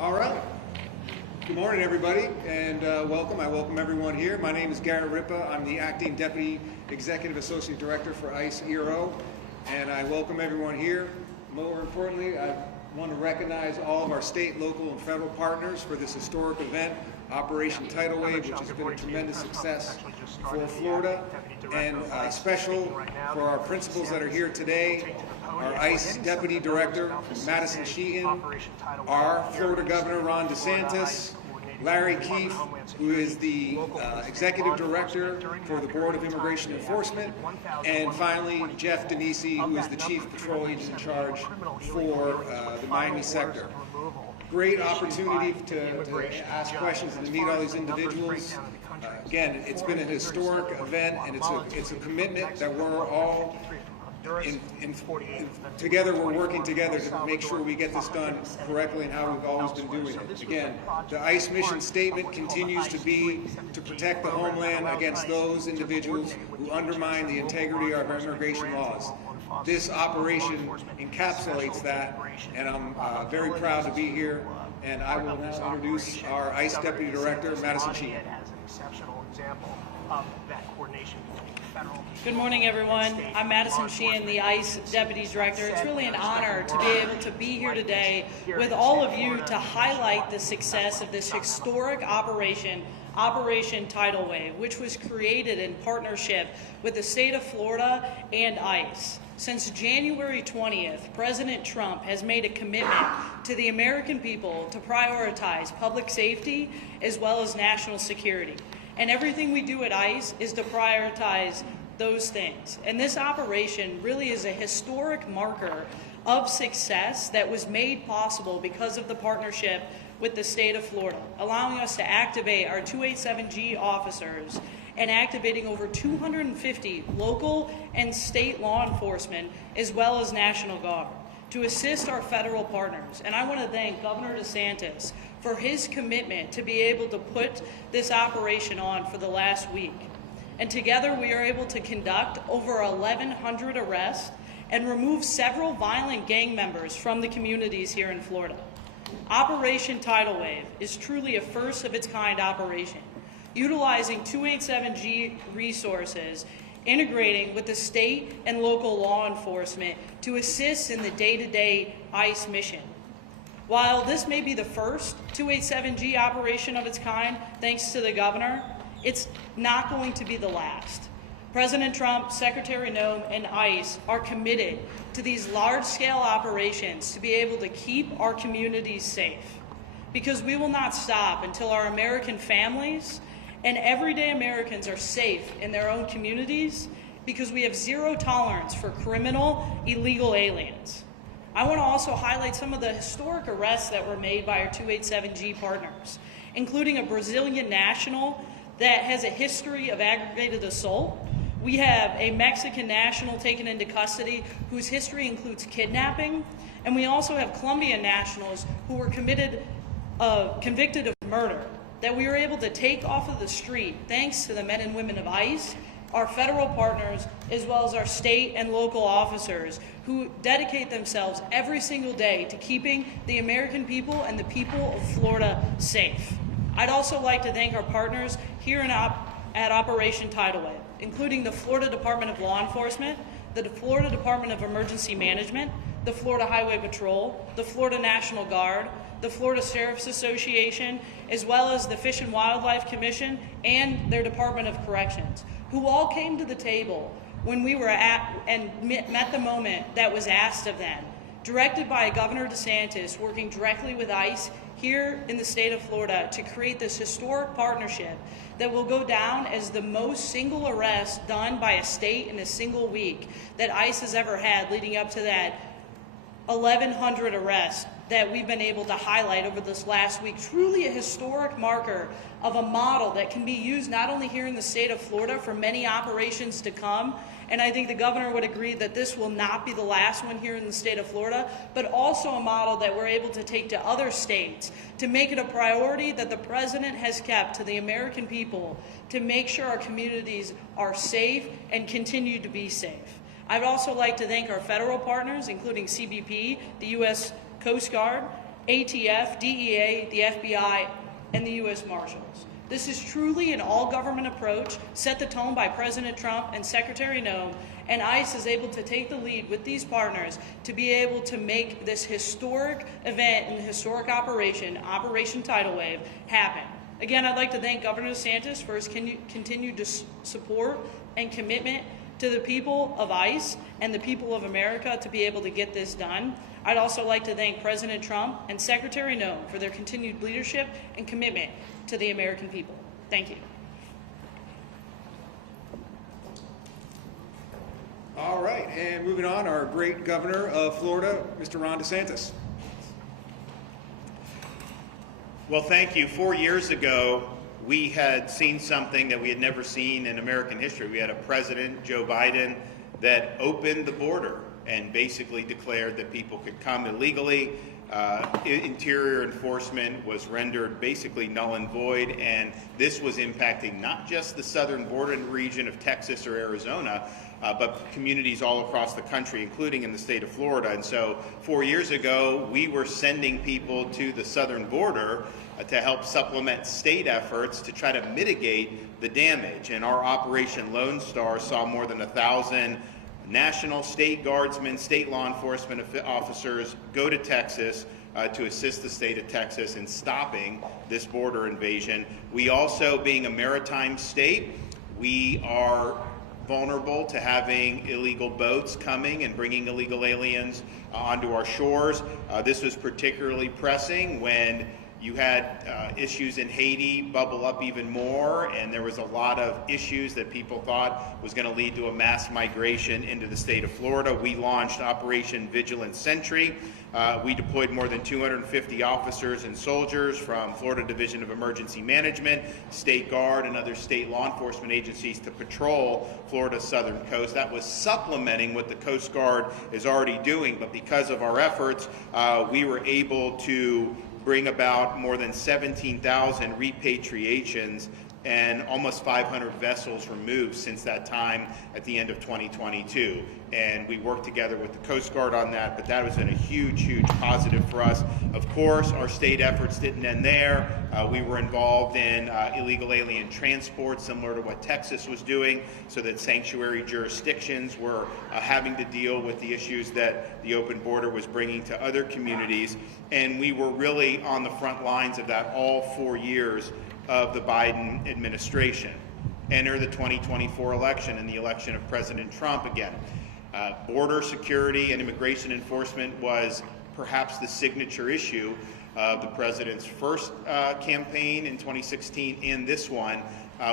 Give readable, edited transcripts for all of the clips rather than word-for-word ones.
All right. Good morning, everybody, and welcome. I welcome everyone here. My name is Garrett Ripa. I'm the Acting Deputy Executive Associate Director for ICE ERO, and I welcome everyone here. More importantly, I want to recognize all of our state, local, and federal partners for this historic event, Operation Tidal Wave, which has been a tremendous success for Florida, and special for our principals that are here today, our ICE Deputy Director, Madison Sheehan, our Florida Governor, Ron DeSantis, Larry Keefe, who is the Executive Director for the Board of Immigration Enforcement, and finally, Jeff Denisi, who is the Chief Patrol Agent in charge for the Miami sector. Great opportunity to ask questions and to meet all these individuals. Again, it's been a historic event, and it's a commitment that we're all together. We're working together to make sure we get this done correctly and how we've always been doing it. Again, the ICE mission statement continues to be to protect the homeland against those individuals who undermine the integrity of our immigration laws. This operation encapsulates that, and I'm very proud to be here. And I will now introduce our ICE Deputy Director, Madison Sheehan. Good morning, everyone. I'm Madison Sheehan, the ICE Deputy Director. It's really an honor to be able to be here today with all of you to highlight the success of this historic operation, Operation Tidal Wave, which was created in partnership with the state of Florida and ICE. Since January 20th, President Trump has made a commitment to the American people to prioritize public safety as well as national security. And everything we do at ICE is to prioritize those things. And this operation really is a historic marker of success that was made possible because of the partnership with the state of Florida, allowing us to activate our 287G officers and activating over 250 local and state law enforcement as well as National Guard to assist our federal partners. And I want to thank Governor DeSantis for his commitment to be able to put this operation on for the last week. And together we are able to conduct over 1,100 arrests and remove several violent gang members from the communities here in Florida. Operation Tidal Wave is truly a first of its kind operation, utilizing 287G resources, integrating with the state and local law enforcement to assist in the day-to-day ICE mission. While this may be the first 287G operation of its kind, thanks to the governor, it's not going to be the last. President Trump, Secretary Noem, and ICE are committed to these large-scale operations to be able to keep our communities safe, because we will not stop until our American families and everyday Americans are safe in their own communities, because we have zero tolerance for criminal, illegal aliens. I want to also highlight some of the historic arrests that were made by our 287G partners, including a Brazilian national that has a history of aggravated assault. We have a Mexican national taken into custody whose history includes kidnapping, and we also have Colombian nationals who were convicted of murder that we were able to take off of the street thanks to the men and women of ICE, our federal partners, as well as our state and local officers who dedicate themselves every single day to keeping the American people and the people of Florida safe. I'd also like to thank our partners here at Operation Tidal Wave, including the Florida Department of Law Enforcement, the Florida Department of Emergency Management, the Florida Highway Patrol, the Florida National Guard, the Florida Sheriff's Association, as well as the Fish and Wildlife Commission and their Department of Corrections, who all came to the table when we were at and met the moment that was asked of them, directed by Governor DeSantis, working directly with ICE here in the state of Florida to create this historic partnership that will go down as the most single arrest done by a state in a single week that ICE has ever had, leading up to that 1,100 arrests that we've been able to highlight over this last week. Truly a historic marker of a model that can be used not only here in the state of Florida for many operations to come, and I think the governor would agree that this will not be the last one here in the state of Florida, but also a model that we're able to take to other states to make it a priority that the president has kept to the American people to make sure our communities are safe and continue to be safe. I'd also like to thank our federal partners, including CBP, the U.S. Coast Guard, ATF, DEA, the FBI, and the U.S. Marshals. This is truly an all-government approach set the tone by President Trump and Secretary Noem, and ICE is able to take the lead with these partners to be able to make this historic event and historic operation, Operation Tidal Wave, happen. Again, I'd like to thank Governor DeSantis for his continued support and commitment to the people of ICE and the people of America to be able to get this done. I'd also like to thank President Trump and Secretary Noem for their continued leadership and commitment to the American people. Thank you. All right, and moving on, our great governor of Florida, Mr. Ron DeSantis. Well, thank you. 4 years ago, we had seen something that we had never seen in American history. We had a president, Joe Biden, that opened the border and basically declared that people could come illegally. Interior enforcement was rendered basically null and void, and this was impacting not just the southern border region of Texas or Arizona, but communities all across the country, including in the state of Florida. And so 4 years ago, we were sending people to the southern border to help supplement state efforts to try to mitigate the damage. And our Operation Lone Star saw more than 1,000 national, state guardsmen, state law enforcement officers go to Texas to assist the state of Texas in stopping this border invasion. We also, being a maritime state, we are vulnerable to having illegal boats coming and bringing illegal aliens onto our shores. This was particularly pressing when you had issues in Haiti bubble up even more, and there was a lot of issues that people thought was going to lead to a mass migration into the state of Florida. We launched Operation Vigilant Sentry. We deployed more than 250 officers and soldiers from Florida Division of Emergency Management, State Guard, and other state law enforcement agencies to patrol Florida's southern coast. That was supplementing what the Coast Guard is already doing, but because of our efforts, we were able to bring about more than 17,000 repatriations and almost 500 vessels removed since that time at the end of 2022. And we worked together with the Coast Guard on that, but that was a huge, huge positive for us. Of course, our state efforts didn't end there. We were involved in illegal alien transport, similar to what Texas was doing, so that sanctuary jurisdictions were having to deal with the issues that the open border was bringing to other communities. And we were really on the front lines of that all 4 years of the Biden administration. Enter the 2024 election and the election of President Trump again. Border security and immigration enforcement was perhaps the signature issue of the president's first campaign in 2016 and this one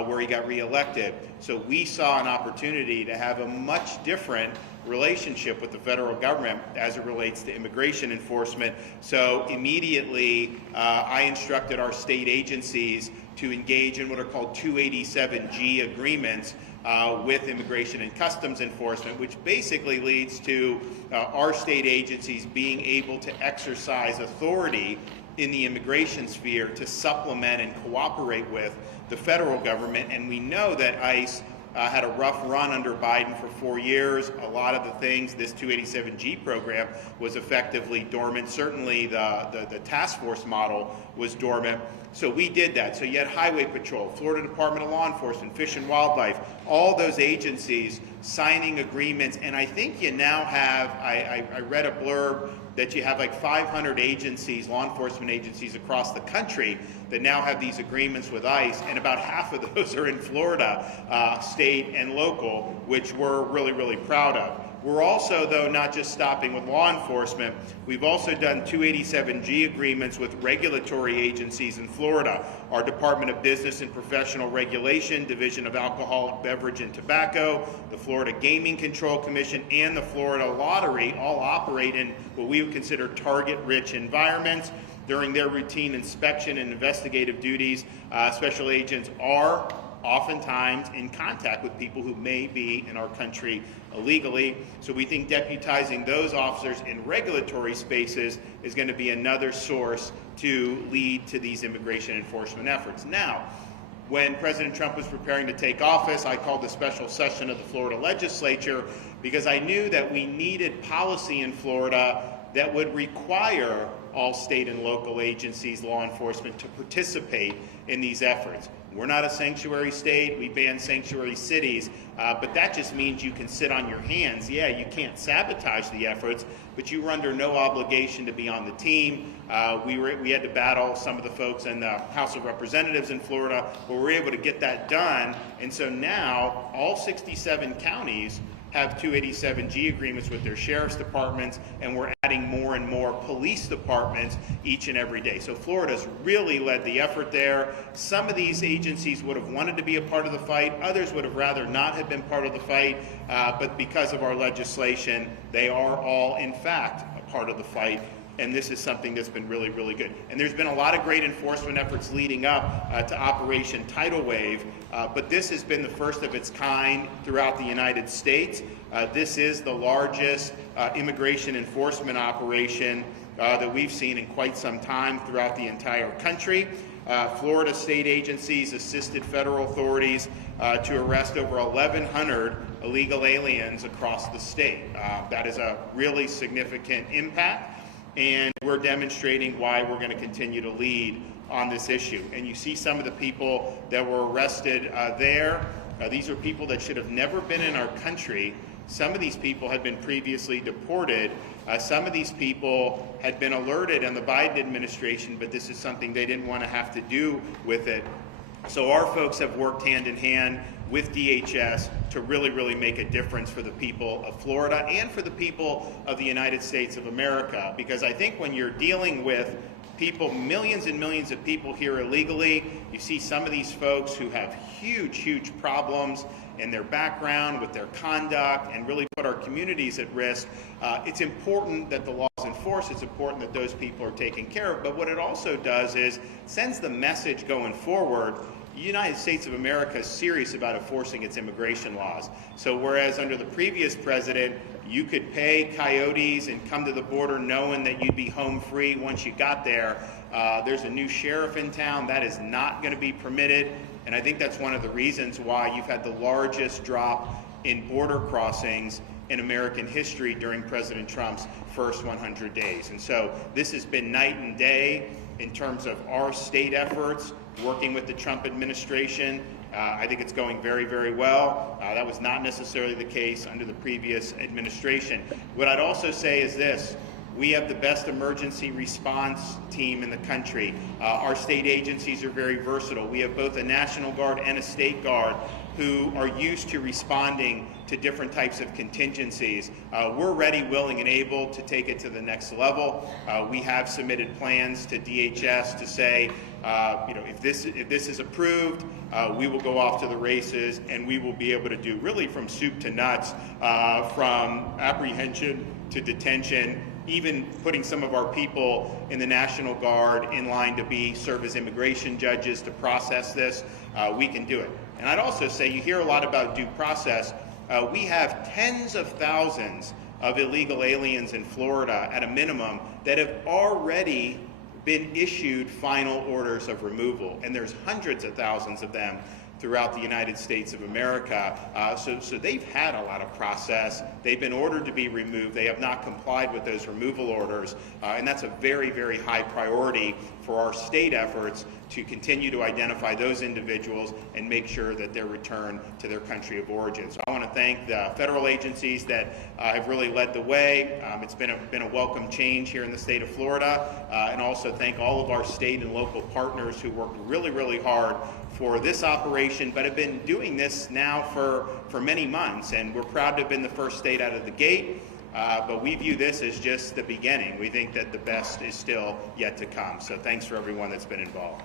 where he got reelected. So we saw an opportunity to have a much different relationship with the federal government as it relates to immigration enforcement. So immediately I instructed our state agencies to engage in what are called 287G agreements with Immigration and Customs Enforcement, which basically leads to our state agencies being able to exercise authority in the immigration sphere to supplement and cooperate with the federal government. And we know that ICE had a rough run under Biden for 4 years. A lot of the things, this 287G program was effectively dormant. Certainly the task force model was dormant. So we did that. So you had Highway Patrol, Florida Department of Law Enforcement, Fish and Wildlife, all those agencies signing agreements. And I think you now have, I read a blurb that you have like 500 agencies, law enforcement agencies across the country that now have these agreements with ICE, and about half of those are in Florida, state and local, which we're really, really proud of. We're also, though, not just stopping with law enforcement. We've also done 287G agreements with regulatory agencies in Florida. Our Department of Business and Professional Regulation, Division of Alcoholic Beverage and Tobacco, the Florida Gaming Control Commission, and the Florida Lottery all operate in what we would consider target-rich environments. During their routine inspection and investigative duties, special agents are oftentimes in contact with people who may be in our country illegally. So we think deputizing those officers in regulatory spaces is going to be another source to lead to these immigration enforcement efforts. Now, when President Trump was preparing to take office, I called a special session of the Florida legislature because I knew that we needed policy in Florida that would require all state and local agencies, law enforcement, to participate in these efforts. We're not a sanctuary state. We ban sanctuary cities, but that just means you can sit on your hands. Yeah, you can't sabotage the efforts, but you were under no obligation to be on the team. We had to battle some of the folks in the House of Representatives in Florida, but we were able to get that done. And so now all 67 counties have 287G agreements with their sheriff's departments, and we're adding more and more police departments each and every day. So Florida's really led the effort there. Some of these agencies would have wanted to be a part of the fight. Others would have rather not have been part of the fight, but because of our legislation, they are all, in fact, a part of the fight. And this is something that's been really, really good. And there's been a lot of great enforcement efforts leading up to Operation Tidal Wave, but this has been the first of its kind throughout the United States. This is the largest immigration enforcement operation that we've seen in quite some time throughout the entire country. Florida state agencies assisted federal authorities to arrest over 1,100 illegal aliens across the state. That is a really significant impact. And we're demonstrating why we're going to continue to lead on this issue. And you see some of the people that were arrested there. These are people that should have never been in our country. Some of these people had been previously deported. Some of these people had been alerted in the Biden administration, but this is something they didn't want to have to do with it. So our folks have worked hand in hand with DHS to really, really make a difference for the people of Florida and for the people of the United States of America. Because I think when you're dealing with people, millions and millions of people here illegally, you see some of these folks who have huge, huge problems in their background, with their conduct, and really put our communities at risk. It's important that the law is enforced. It's important that those people are taken care of. But what it also does is sends the message going forward. The United States of America is serious about enforcing its immigration laws. So whereas under the previous president, you could pay coyotes and come to the border knowing that you'd be home free once you got there, there's a new sheriff in town. That is not going to be permitted. And I think that's one of the reasons why you've had the largest drop in border crossings in American history during President Trump's first 100 days. And so this has been night and day in terms of our state efforts, working with the Trump administration. I think it's going very, very well. That was not necessarily the case under the previous administration. What I'd also say is this: we have the best emergency response team in the country. Our state agencies are very versatile. We have both a National Guard and a State Guard who are used to responding to different types of contingencies. We're ready, willing, and able to take it to the next level. We have submitted plans to DHS to say, if this is approved, we will go off to the races, and we will be able to do really from soup to nuts, from apprehension to detention, even putting some of our people in the National Guard in line to serve as immigration judges to process this. We can do it. And I'd also say, you hear a lot about due process. We have tens of thousands of illegal aliens in Florida at a minimum that have already been issued final orders of removal, and there's hundreds of thousands of them throughout the United States of America. So they've had a lot of process. They've been ordered to be removed. They have not complied with those removal orders, and that's a very, very high priority for our state efforts to continue to identify those individuals and make sure that they're returned to their country of origin. So I want to thank the federal agencies that have really led the way. It's been a welcome change here in the state of Florida, and also thank all of our state and local partners who worked really, really hard for this operation, but have been doing this now for many months, and we're proud to have been the first state out of the gate. But we view this as just the beginning. We think that the best is still yet to come. So thanks for everyone that's been involved.